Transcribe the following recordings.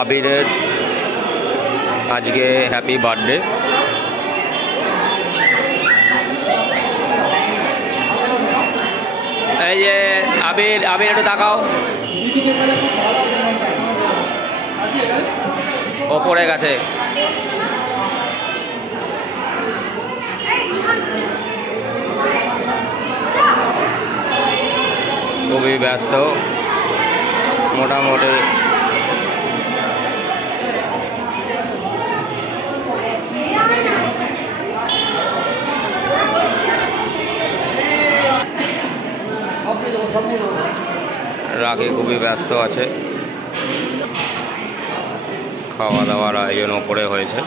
আবিরের আজকে happy birthday. এই যে আবির, আবির একটু তাকাও, ওপরে গেছে। খুবই ব্যস্ত মোটামুটি। রাখি খুবই ব্যস্ত আছে। খাওয়া দাওয়ার আয়োজন ওপরে হয়েছে,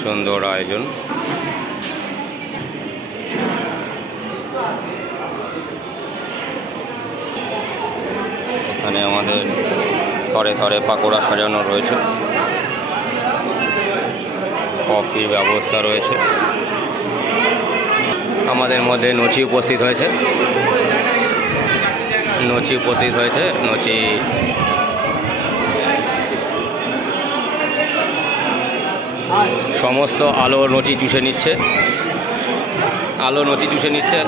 সুন্দর আয়োজন। এখানে আমাদের থরে থরে পাকোড়া সাজানো রয়েছে, কফির ব্যবস্থা রয়েছে। আমাদের মধ্যে নচি উপস্থিত হয়েছে, নচি উপস্থিত হয়েছে। নচি সমস্ত আলো নচি চুষে নিচ্ছে, আলো নচি চুষে নিচ্ছে।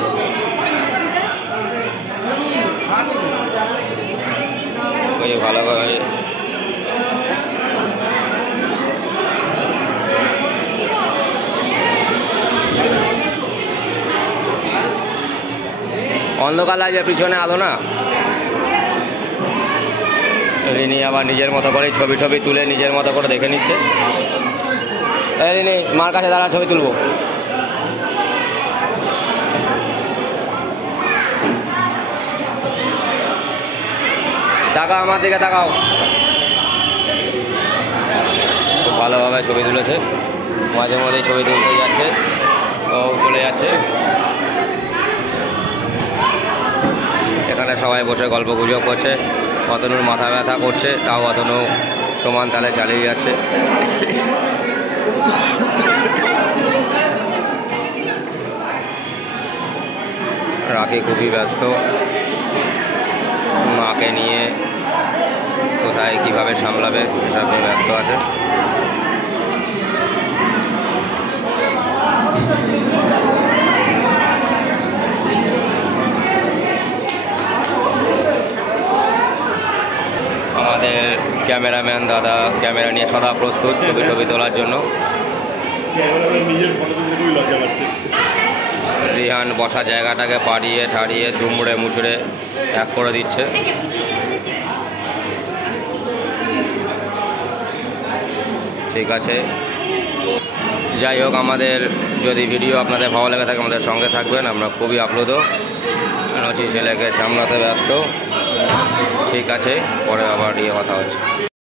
ওই ভালোভাবে অন্ধকার লাগছে, পিছনে আলো না। রিনি আবার নিজের মতো করে ছবি টবি তুলে নিজের মতো করে দেখে নিচ্ছে। রিনি মার কাছে দাঁড়া, ছবি তুলবো। তাকাও, আমার দিকে তাকাও। খুব ভালোভাবে ছবি তুলেছে, মাঝে মাঝে ছবি তুলতে যাচ্ছে, ও চলে যাচ্ছে। এখানে সবাই বসে গল্প গুজব করছে। অতনুর মাথা ব্যথা করছে, তাও অতনু সমান তালে চালিয়ে যাচ্ছে। রাখি খুবই ব্যস্ত, মাকে নিয়ে কোথায় কিভাবে সামলাবে এসব নিয়ে ব্যস্ত আছে। আমাদের ক্যামেরাম্যান দাদা ক্যামেরা নিয়ে সদা প্রস্তুত ছবি টবি তোলার জন্য। রিহান বসা জায়গাটাকে পাড়িয়ে ঠাড়িয়ে দুমড়ে মুচড়ে এক করে দিচ্ছে। ঠিক আছে, যাই হোক, আমাদের যদি ভিডিও আপনাদের ভালো লাগে থাকে আমাদের সঙ্গে থাকবেন। আমরা খুবই আপ্লুত, নচি ছেলেকে সামলাতে ব্যস্ত। ঠিক আছে, পরে আবার কথা হচ্ছে।